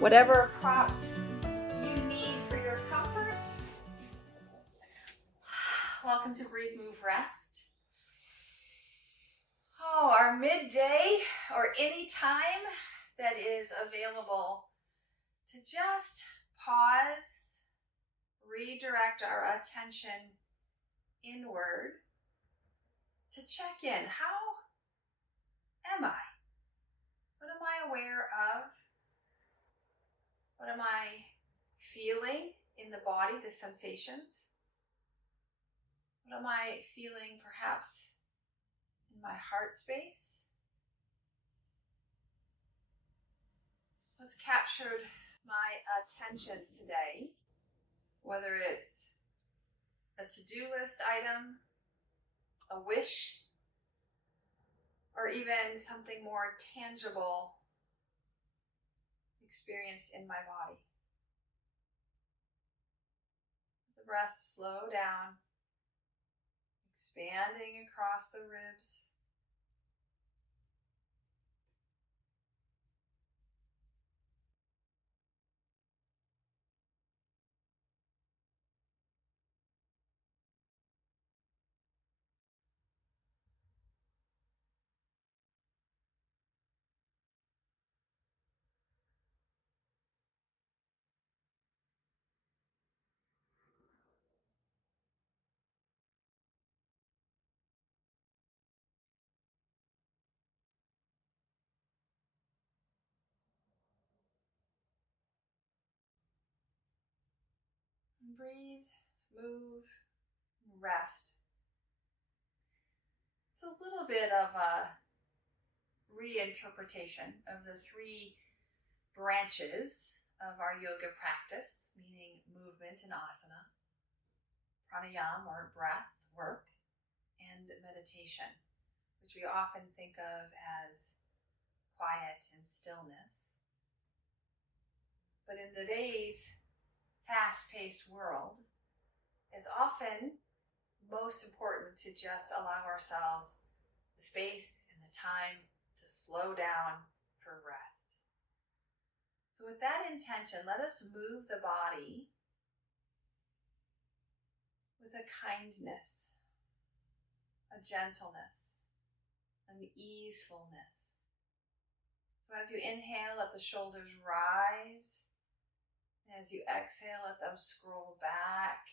whatever props you need for your comfort. Welcome to Breathe, Move, Rest. Oh, our midday or any time that is available to just pause, redirect our attention inward to check in. How am I? What am I aware of? What am I feeling in the body, the sensations? What am I feeling perhaps in my heart space? What's captured my attention today? Whether it's a to-do list item, a wish, or even something more tangible experienced in my body. The breath slow down, expanding across the ribs. Breathe, move, rest. It's a little bit of a reinterpretation of the three branches of our yoga practice, meaning movement and asana, pranayama or breath work, and meditation, which we often think of as quiet and stillness. But in today's fast-paced world, it's often most important to just allow ourselves the space and the time to slow down for rest. So with that intention, let us move the body with a kindness, a gentleness, an easefulness. So as you inhale, let the shoulders rise. And as you exhale, let them scroll back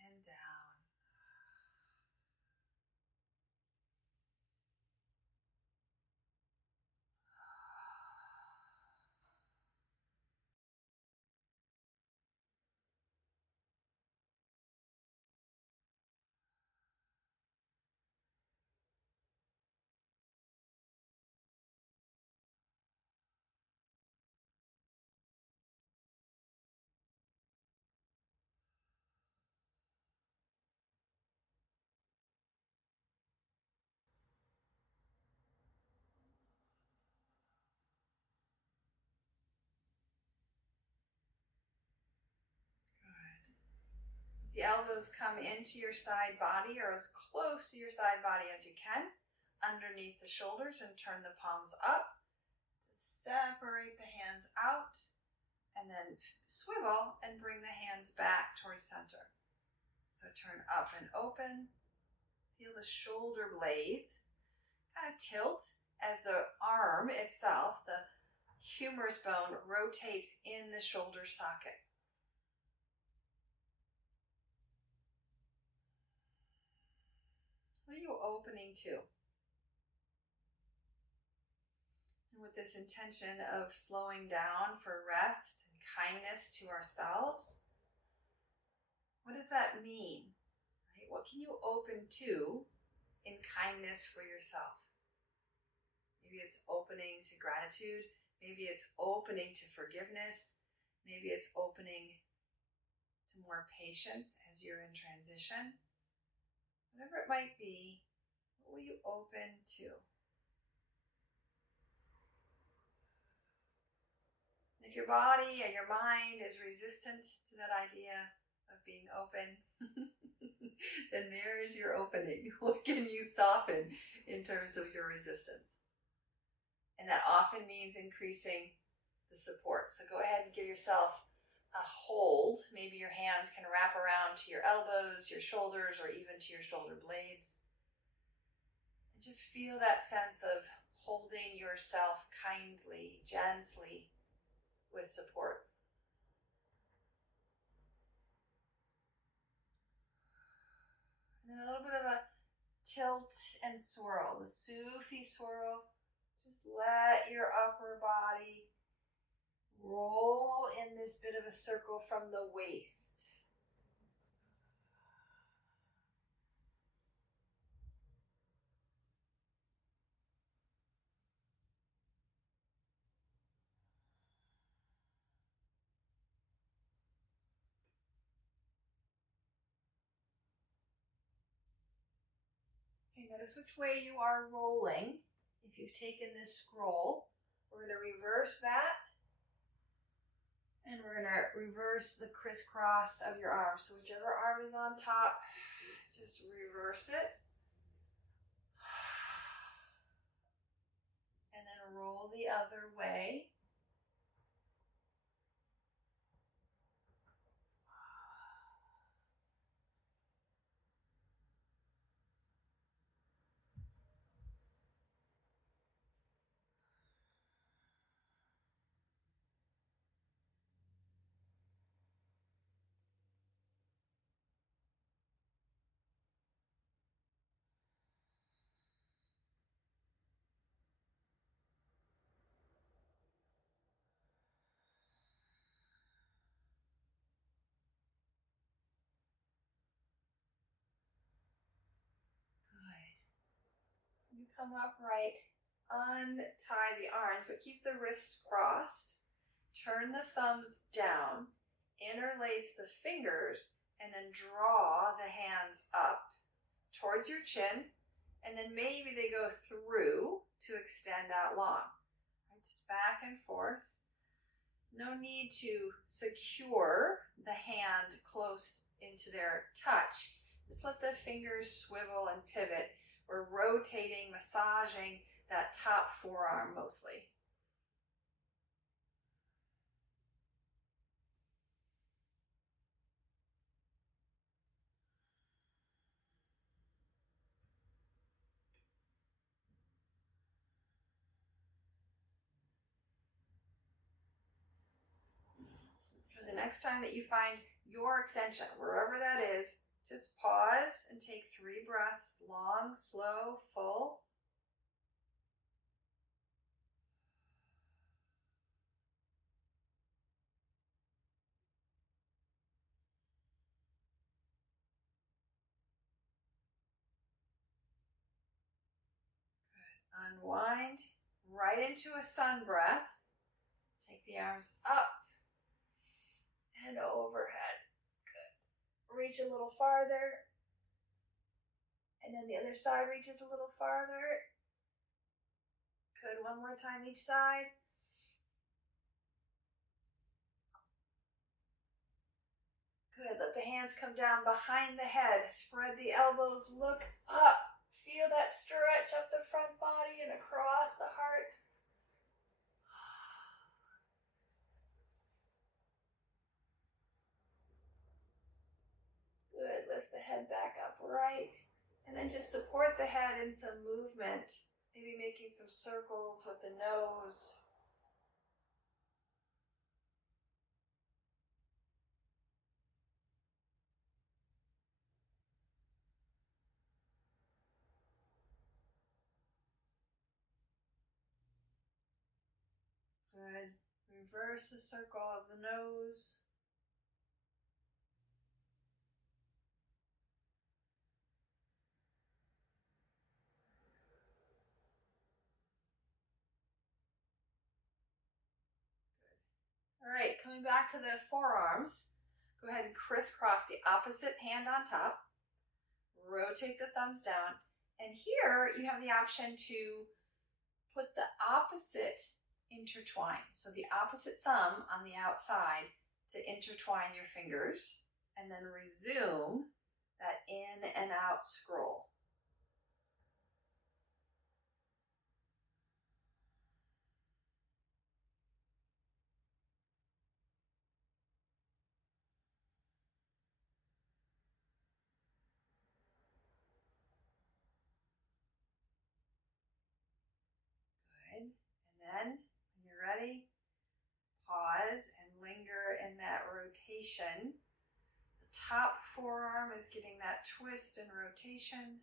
and down. The elbows come into your side body or as close to your side body as you can, underneath the shoulders, and turn the palms up to separate the hands out, and then swivel and bring the hands back towards center. So turn up and open. Feel the shoulder blades kind of tilt as the arm itself, the humerus bone, rotates in the shoulder socket. What are you opening to? And with this intention of slowing down for rest and kindness to ourselves, what does that mean? Right? What can you open to in kindness for yourself? Maybe it's opening to gratitude. Maybe it's opening to forgiveness. Maybe it's opening to more patience as you're in transition. Whatever it might be, what will you open to? If your body and your mind is resistant to that idea of being open, then there's your opening. What can you soften in terms of your resistance? And that often means increasing the support. So go ahead and give yourself a hold. Maybe your hands can wrap around to your elbows, your shoulders, or even to your shoulder blades. And just feel that sense of holding yourself kindly, gently, with support. And then a little bit of a tilt and swirl, the Sufi swirl. Just let your upper body roll in this bit of a circle from the waist. Okay, notice which way you are rolling. If you've taken this scroll, we're going to reverse that. And we're going to reverse the crisscross of your arms. So whichever arm is on top, just reverse it. And then roll the other way. You come upright, untie the arms, but keep the wrists crossed. Turn the thumbs down, interlace the fingers, and then draw the hands up towards your chin, and then maybe they go through to extend out long. Just back and forth. No need to secure the hand close into their touch. Just let the fingers swivel and pivot. We're rotating, massaging that top forearm mostly. For the next time that you find your extension, wherever that is, just pause and take 3 breaths, long, slow, full. Unwind right into a sun breath. Take the arms up and overhead. Good. Reach a little farther. And then the other side reaches a little farther. Good. One more time each side. Good. Let the hands come down behind the head. Spread the elbows. Look up. Feel that stretch up the front body and across the heart. Good. Lift the head back upright. And then just support the head in some movement. Maybe making some circles with the nose. Good. Reverse the circle of the nose. All right, coming back to the forearms, go ahead and crisscross the opposite hand on top. Rotate the thumbs down. And here you have the option to put the opposite intertwine. So the opposite thumb on the outside to intertwine your fingers, and then resume that in and out scroll. Ready? Pause and linger in that rotation. The top forearm is getting that twist and rotation.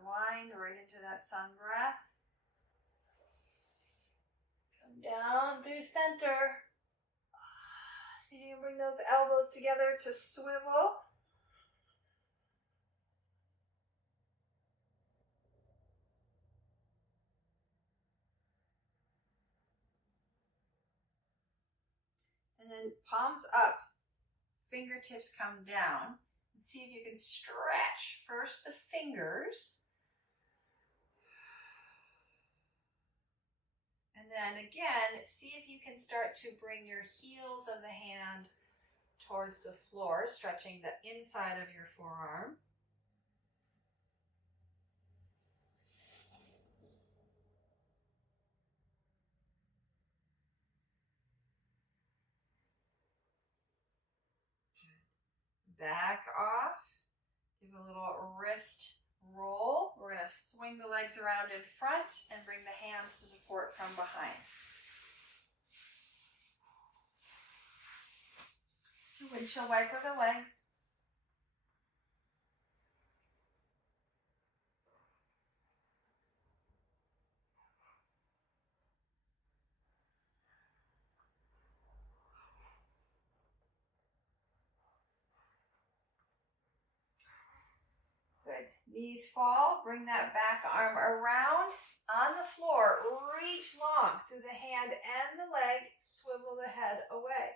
Unwind right into that sun breath. Come down through center. See if you can bring those elbows together to swivel. And then palms up, fingertips come down. And see if you can stretch first the fingers. And then again, see if you can start to bring your heels of the hand towards the floor, stretching the inside of your forearm. Back off. Give a little wrist roll. We're going to swing the legs around in front and bring the hands to support from behind. So windshield wiper the legs. Good. Knees fall. Bring that back arm around on the floor. Reach long through the hand and the leg. Swivel the head away.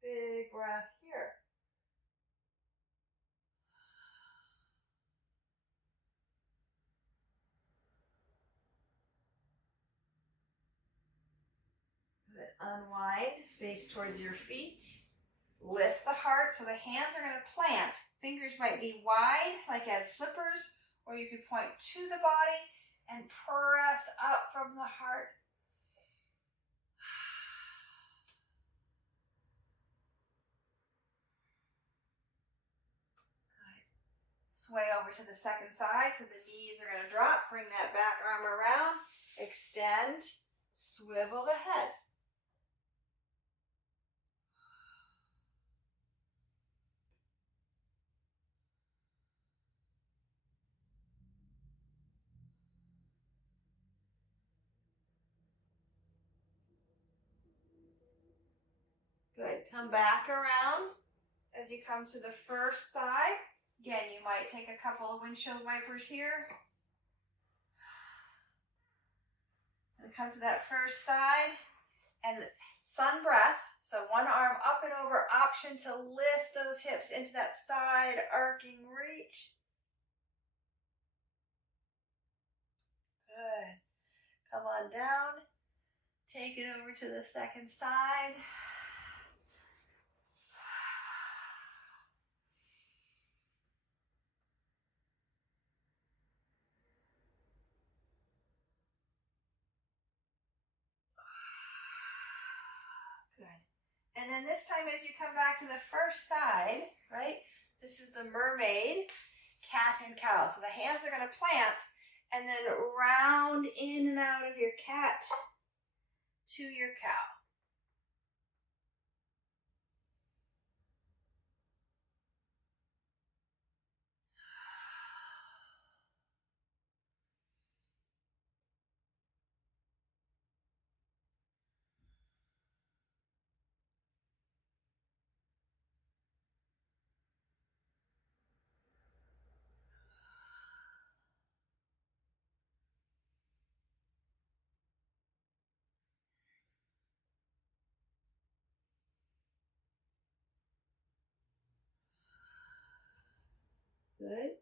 Big breath here. Good. Unwind. Face towards your feet. Lift the heart so the hands are going to plant. Fingers might be wide, like as flippers, or you could point to the body and press up from the heart. Good. Sway over to the second side so the knees are going to drop. Bring that back arm around. Extend. Swivel the head. Good. Come back around as you come to the first side. Again, you might take a couple of windshield wipers here. And come to that first side and sun breath. So one arm up and over, option to lift those hips into that side arcing reach. Good. Come on down. Take it over to the second side. Good. And then this time as you come back to the first side, right? This is the mermaid, cat and cow. So the hands are going to plant and then round in and out of your cat to your cow. Good.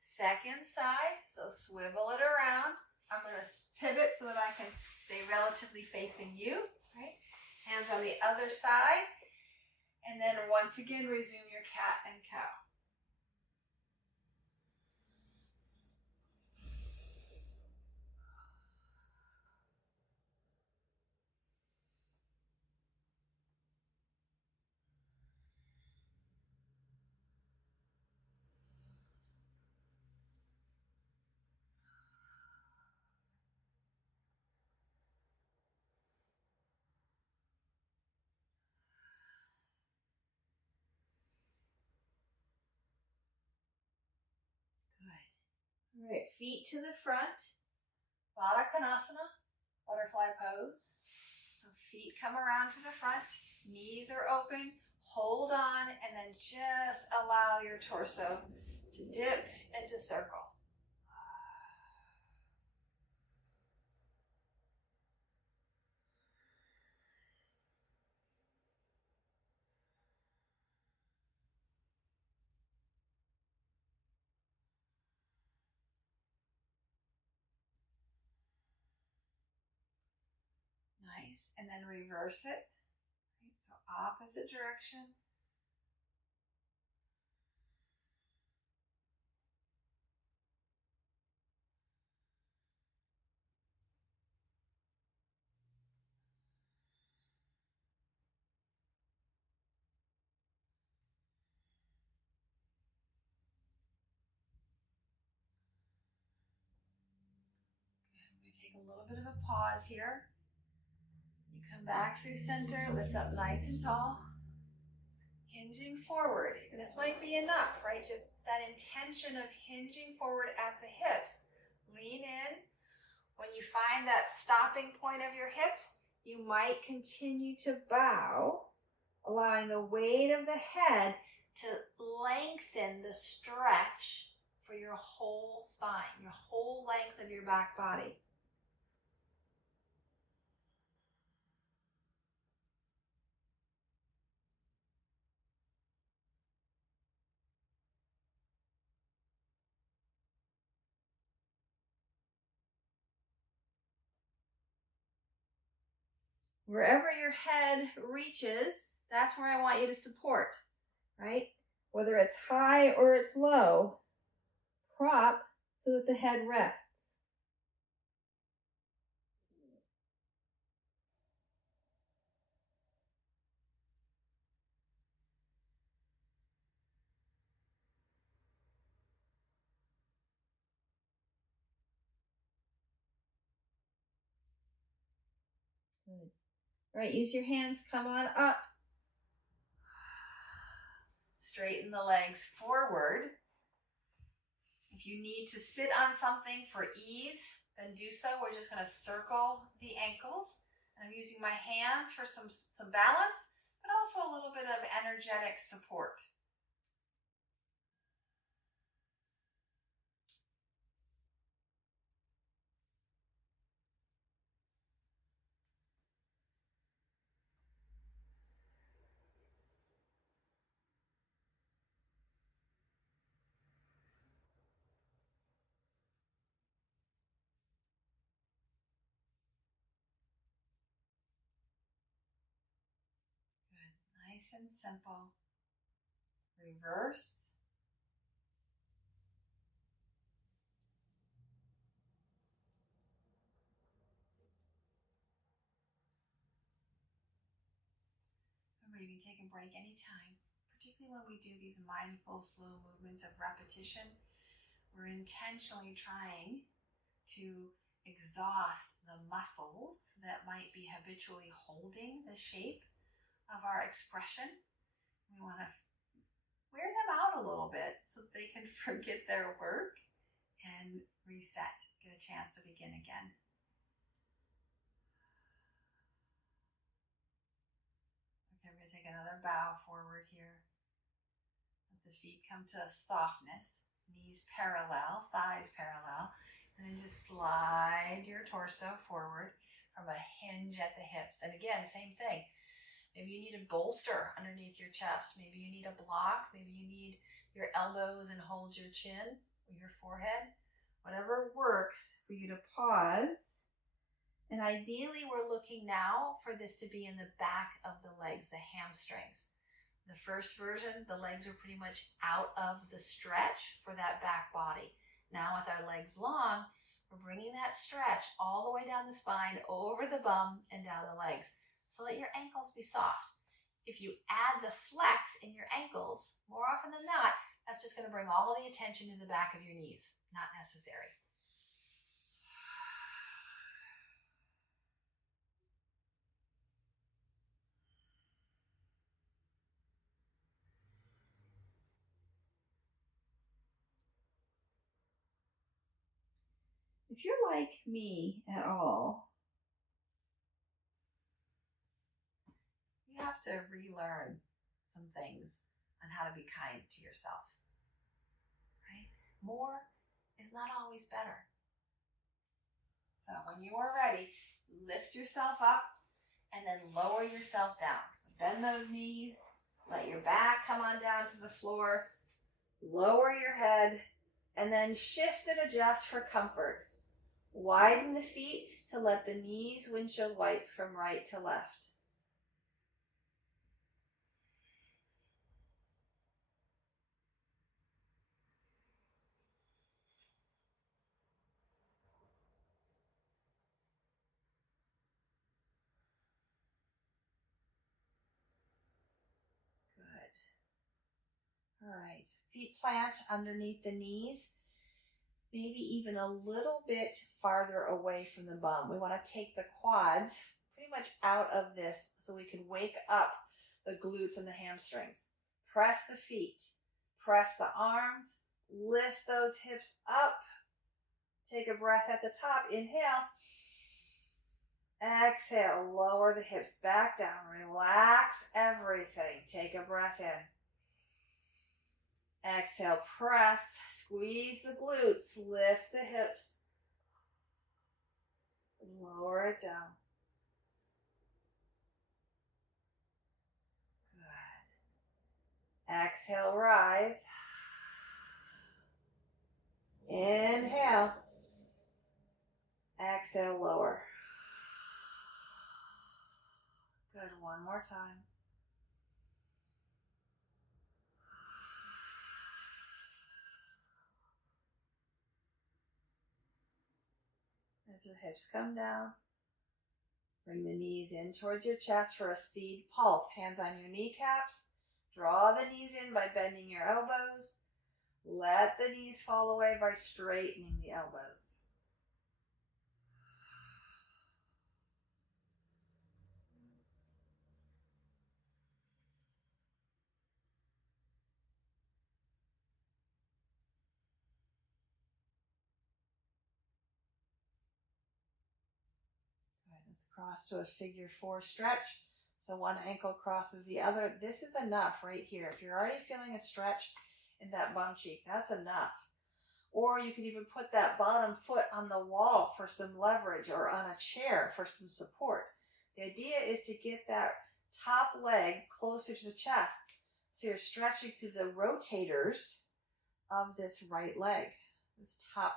Second side, so swivel it around. I'm going to pivot so that I can stay relatively facing you, right? Hands on the other side. And then once again, resume your cat and cow. All right, feet to the front, Baddha Konasana, butterfly pose. So feet come around to the front, knees are open, hold on, and then just allow your torso to dip and to circle. Nice, and then reverse it. Right, so opposite direction. Take a little bit of a pause here. You come back through center, lift up nice and tall, hinging forward. And this might be enough, right? Just that intention of hinging forward at the hips. Lean in. When you find that stopping point of your hips, you might continue to bow, allowing the weight of the head to lengthen the stretch for your whole spine, your whole length of your back body. Wherever your head reaches, that's where I want you to support, right? Whether it's high or it's low, prop so that the head rests. Good. All right, use your hands, come on up. Straighten the legs forward. If you need to sit on something for ease, then do so. We're just going to circle the ankles. I'm using my hands for some balance, but also a little bit of energetic support. Nice and simple. Reverse. Or maybe take a break anytime, particularly when we do these mindful, slow movements of repetition. We're intentionally trying to exhaust the muscles that might be habitually holding the shape of our expression. We want to wear them out a little bit so that they can forget their work and reset, get a chance to begin again. Okay, we're going to take another bow forward here. Let the feet come to softness, knees parallel, thighs parallel, and then just slide your torso forward from a hinge at the hips. And again, same thing. Maybe you need a bolster underneath your chest. Maybe you need a block. Maybe you need your elbows and hold your chin or your forehead. Whatever works for you to pause. And ideally, we're looking now for this to be in the back of the legs, the hamstrings. The first version, the legs are pretty much out of the stretch for that back body. Now with our legs long, we're bringing that stretch all the way down the spine, over the bum, and down the legs. So let your ankles be soft. If you add the flex in your ankles, more often than not, that's just going to bring all the attention to the back of your knees. Not necessary. If you're like me at all, you have to relearn some things on how to be kind to yourself, right? More is not always better. So when you are ready, lift yourself up and then lower yourself down. So bend those knees, let your back come on down to the floor, lower your head, and then shift and adjust for comfort. Widen the feet to let the knees windshield wipe from right to left. Good. All right. Feet plant underneath the knees, maybe even a little bit farther away from the bum. We want to take the quads pretty much out of this so we can wake up the glutes and the hamstrings. Press the feet, press the arms, lift those hips up. Take a breath at the top. Inhale. Exhale. Lower the hips back down. Relax everything. Take a breath in. Exhale. Press. Squeeze the glutes. Lift the hips. Lower it down. Good. Exhale. Rise. Inhale. Exhale. Lower. Good. One more time. As your hips come down, bring the knees in towards your chest for a seed pulse. Hands on your kneecaps. Draw the knees in by bending your elbows. Let the knees fall away by straightening the elbows. Good. Let's cross to a figure four stretch. So one ankle crosses the other. This is enough right here. If you're already feeling a stretch in that bum cheek, that's enough. Or you can even put that bottom foot on the wall for some leverage or on a chair for some support. The idea is to get that top leg closer to the chest. So you're stretching through the rotators of this right leg, this top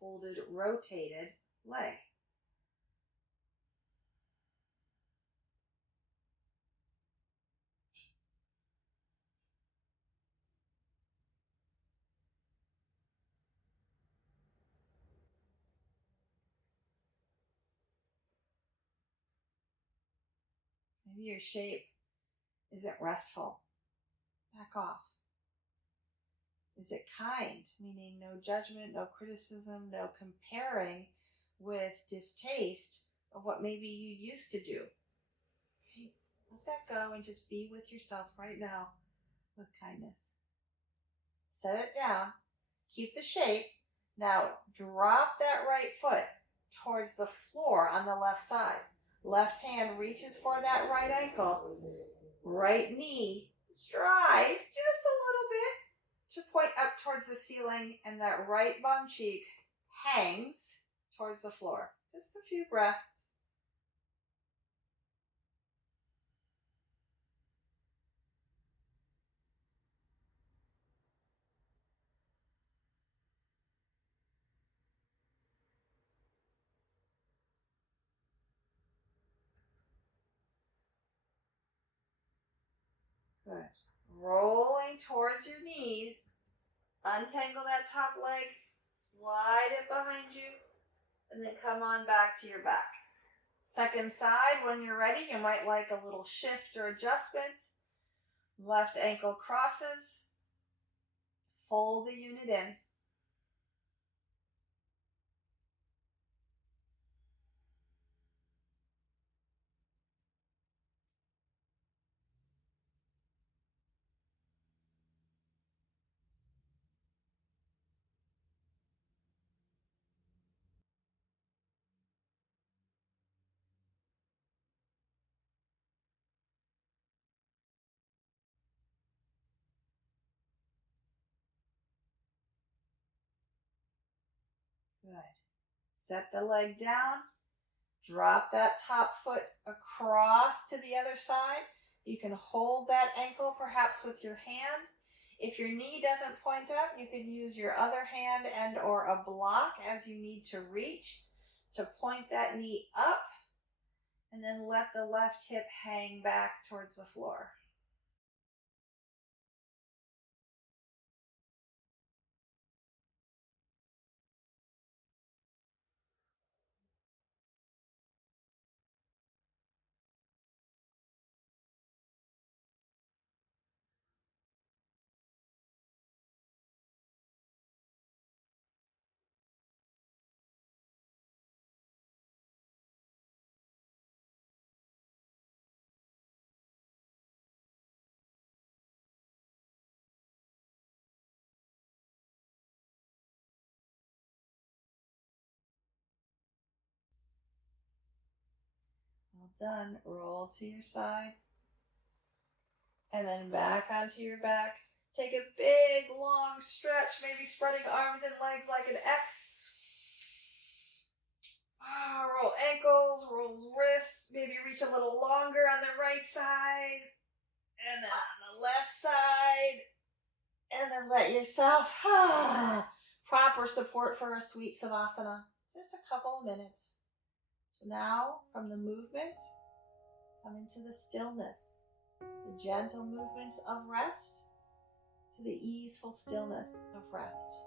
folded, rotated leg. Maybe your shape isn't restful. Back off. Is it kind? Meaning no judgment, no criticism, no comparing with distaste of what maybe you used to do. Okay, let that go and just be with yourself right now with kindness. Set it down. Keep the shape. Now drop that right foot towards the floor on the left side. Left hand reaches for that right ankle. Right knee strives just a little bit to point up towards the ceiling, and that right bum cheek hangs towards the floor. Just a few breaths. Good. Rolling towards your knees. Untangle that top leg. Slide it behind you. And then come on back to your back. Second side, when you're ready, you might like a little shift or adjustments. Left ankle crosses. Fold the unit in. Set the leg down. Drop that top foot across to the other side. You can hold that ankle perhaps with your hand. If your knee doesn't point up, you can use your other hand and or a block as you need to reach to point that knee up, and then let the left hip hang back towards the floor. Well done. Roll to your side. And then back onto your back. Take a big, long stretch, maybe spreading arms and legs like an X. Roll ankles, roll wrists, maybe reach a little longer on the right side. And then on the left side. And then let yourself, proper support for a sweet Savasana. Just a couple of minutes. So now, from the movement, come into the stillness, the gentle movements of rest to the easeful stillness of rest.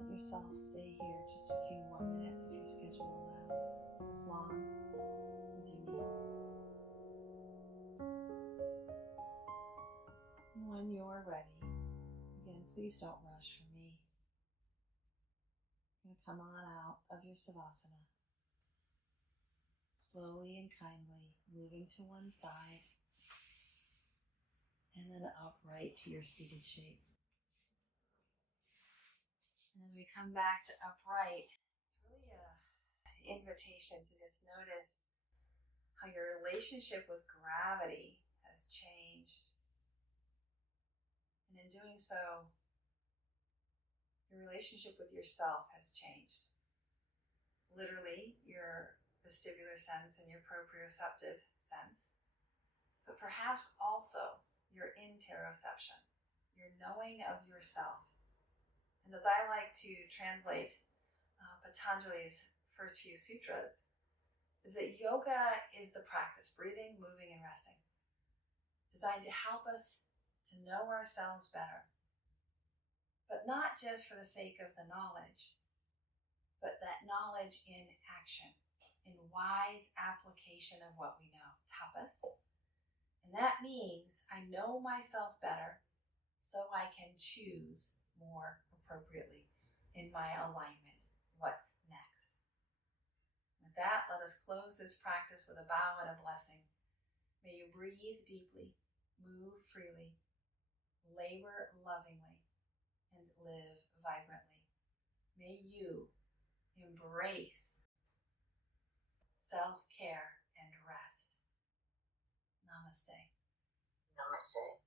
Yourself stay here just a few more minutes if your schedule allows, as long as you need. When you're ready, again, please don't rush for me. You're going to come on out of your Savasana, slowly and kindly moving to one side, and then upright to your seated shape. And as we come back to upright, it's really an invitation to just notice how your relationship with gravity has changed. And in doing so, your relationship with yourself has changed. Literally, your vestibular sense and your proprioceptive sense, but perhaps also your interoception, your knowing of yourself. And as I like to translate Patanjali's first few sutras, is that yoga is the practice, breathing, moving, and resting, designed to help us to know ourselves better. But not just for the sake of the knowledge, but that knowledge in action, in wise application of what we know, tapas. And that means I know myself better so I can choose more appropriately in my alignment. What's next? With that, let us close this practice with a bow and a blessing. May you breathe deeply, move freely, labor lovingly, and live vibrantly. May you embrace self-care and rest. Namaste. Namaste.